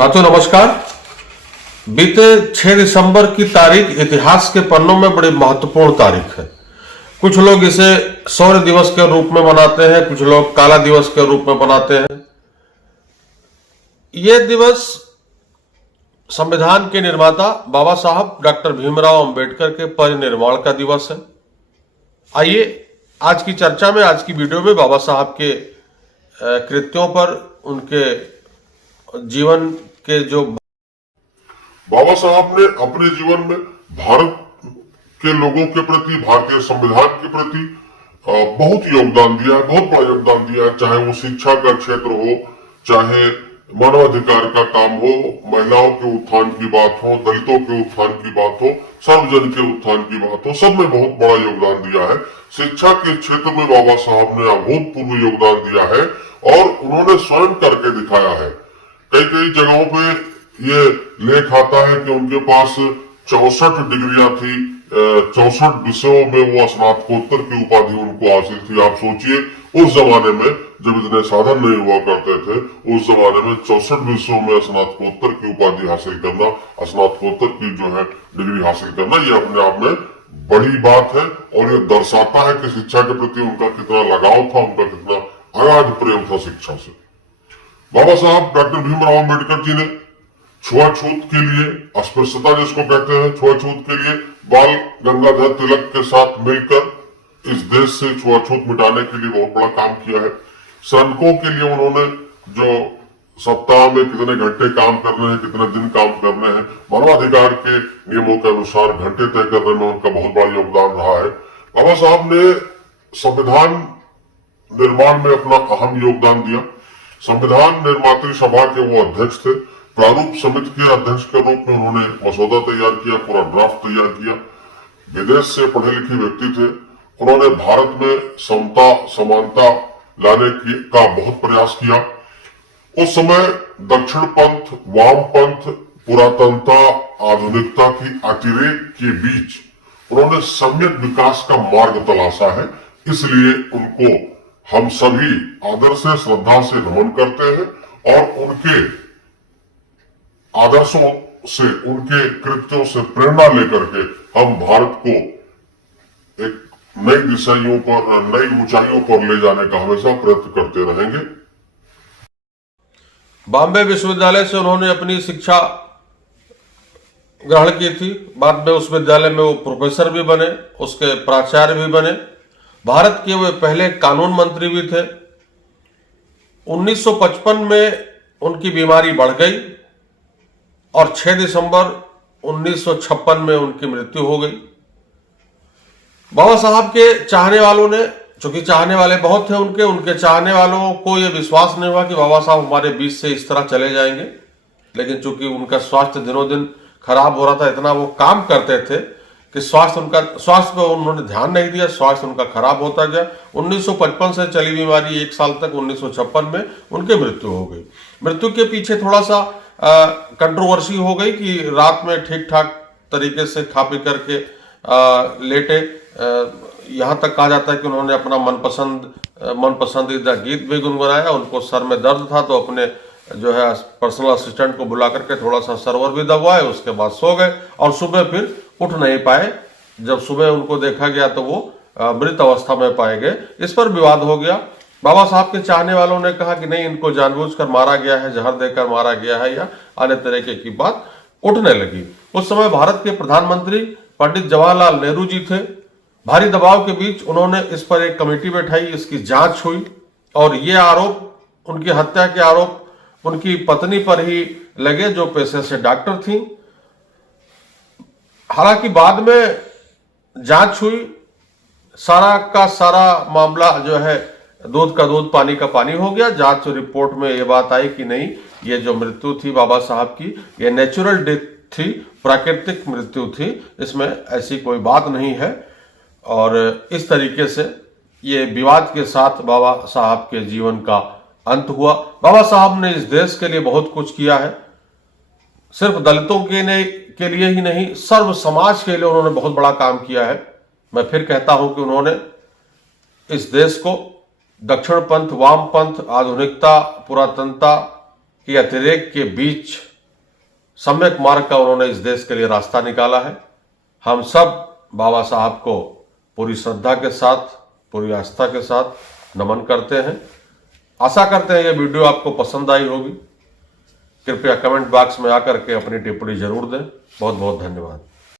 साथियों नमस्कार। बीते 6 दिसंबर की तारीख इतिहास के पन्नों में बड़ी महत्वपूर्ण तारीख है। कुछ लोग इसे शौर्य दिवस के रूप में मनाते हैं, कुछ लोग काला दिवस के रूप में मनाते हैं। यह दिवस संविधान के निर्माता बाबा साहब डॉक्टर भीमराव अंबेडकर के परिनिर्वाण का दिवस है। आइए आज की चर्चा में, आज की वीडियो में बाबा साहब के कृत्यों पर, उनके जीवन के जो बाबा साहब ने अपने जीवन में भारत के लोगों के प्रति, भारतीय संविधान के प्रति बहुत योगदान दिया है, बहुत बड़ा योगदान दिया है। चाहे वो शिक्षा का क्षेत्र हो, चाहे मानवाधिकार का काम हो, महिलाओं के उत्थान की बात हो, दलितों के उत्थान की बात हो, सर्वजन के उत्थान की बात हो, सब में बहुत बड़ा योगदान दिया है। शिक्षा के क्षेत्र में बाबा साहब ने अभूतपूर्व योगदान दिया है और उन्होंने स्वयं करके दिखाया है। कई कई जगहों पे ये लेख आता है कि उनके पास 64 डिग्रियां थी, 64 विषयों में वो स्नातकोत्तर की उपाधि उनको हासिल थी। आप सोचिए, उस जमाने में जब इतने साधन नहीं हुआ करते थे, उस जमाने में 64 विषयों में स्नातकोत्तर की उपाधि हासिल करना, स्नातकोत्तर की जो है डिग्री हासिल करना, ये अपने आप में बड़ी बात है और ये दर्शाता है कि शिक्षा के प्रति उनका कितना लगाव था, उनका कितना अगाध प्रेम था शिक्षा से। बाबा साहब डॉक्टर भीमराव अंबेडकर जी ने छुआछूत के लिए, अस्पृश्यता जिसको कहते हैं, छुआछूत के लिए बाल गंगाधर तिलक के साथ मिलकर इस देश से छुआछूत मिटाने के लिए बहुत बड़ा काम किया है। श्रमिकों के लिए उन्होंने जो सप्ताह में कितने घंटे काम करने हैं, कितने दिन काम करने हैं, मानवाधिकार के नियमों के अनुसार घंटे तय करने में उनका बहुत बड़ा योगदान रहा है। बाबा साहब ने संविधान निर्माण में अपना अहम योगदान दिया। संविधान निर्मात्री सभा के वो अध्यक्ष थे। प्रारूप समिति के अध्यक्ष के रूप में उन्होंने मसौदा तैयार किया, पूरा ड्राफ्ट तैयार किया। विदेश से पढ़े लिखे व्यक्ति थे। उन्होंने भारत में समता समानता लाने का बहुत प्रयास किया। उस समय दक्षिण पंथ, वाम पंथ, पुरातनता, आधुनिकता की अतिरेक के बीच उन्होंने सम्यक विकास का मार्ग तलाशा है। इसलिए उनको हम सभी आदर से, श्रद्धा से नमन करते हैं और उनके आदर्शों से, उनके कृत्यों से प्रेरणा लेकर के हम भारत को एक नई दिशाओं पर, नई ऊंचाइयों पर ले जाने का हमेशा प्रयत्न करते रहेंगे। बॉम्बे विश्वविद्यालय से उन्होंने अपनी शिक्षा ग्रहण की थी। बाद में उस विद्यालय में वो प्रोफेसर भी बने, उसके प्राचार्य भी बने। भारत के वे पहले कानून मंत्री भी थे। 1955 में उनकी बीमारी बढ़ गई और 6 दिसंबर 1956 में उनकी मृत्यु हो गई। बाबा साहब के चाहने वालों ने, चूंकि चाहने वाले बहुत थे उनके चाहने वालों को यह विश्वास नहीं हुआ कि बाबा साहब हमारे बीच से इस तरह चले जाएंगे। लेकिन चूंकि उनका स्वास्थ्य दिनों दिन खराब हो रहा था, इतना वो काम करते थे कि स्वास्थ्य पर उन्होंने ध्यान नहीं दिया, स्वास्थ्य उनका खराब होता गया। 1955 से चली बीमारी 1 साल तक, 1956 में उनकी मृत्यु हो गई। मृत्यु के पीछे थोड़ा सा कंट्रोवर्सी हो गई कि रात में ठीक ठाक तरीके से खा पी करके लेटे। यहाँ तक कहा जाता है कि उन्होंने अपना मनपसंदीदा गीत भी गुनगुनाया। उनको सर में दर्द था तो अपने जो है पर्सनल असिस्टेंट को बुला करके थोड़ा सा सरवर भी दबाए, उसके बाद सो गए और सुबह फिर उठ नहीं पाए। जब सुबह उनको देखा गया तो वो मृत अवस्था में पाए गए। इस पर विवाद हो गया। बाबा साहब के चाहने वालों ने कहा कि नहीं, इनको जानबूझकर मारा गया है, जहर देकर मारा गया है या अन्य तरीके की बात उठने लगी। उस समय भारत के प्रधानमंत्री पंडित जवाहरलाल नेहरू जी थे। भारी दबाव के बीच उन्होंने इस पर एक कमेटी बैठाई, इसकी जांच हुई और ये आरोप, उनकी हत्या के आरोप उनकी पत्नी पर ही लगे, जो पेशे से डॉक्टर थी। हालांकि बाद में जांच हुई, सारा का सारा मामला जो है दूध का दूध पानी का पानी हो गया। जांच रिपोर्ट में ये बात आई कि नहीं, ये जो मृत्यु थी बाबा साहब की, ये नेचुरल डेथ थी, प्राकृतिक मृत्यु थी, इसमें ऐसी कोई बात नहीं है। और इस तरीके से ये विवाद के साथ बाबा साहब के जीवन का अंत हुआ। बाबा साहब ने इस देश के लिए बहुत कुछ किया है। सिर्फ दलितों के लिए ही नहीं, सर्व समाज के लिए उन्होंने बहुत बड़ा काम किया है। मैं फिर कहता हूं कि उन्होंने इस देश को दक्षिण पंथ, वाम पंथ, आधुनिकता, पुरातनता के अतिरेक के बीच सम्यक मार्ग का उन्होंने इस देश के लिए रास्ता निकाला है। हम सब बाबा साहब को पूरी श्रद्धा के साथ, पूरी आस्था के साथ नमन करते हैं। आशा करते हैं ये वीडियो आपको पसंद आई होगी। कृपया कमेंट बॉक्स में आकर के अपनी टिप्पणी जरूर दें। बहुत बहुत धन्यवाद।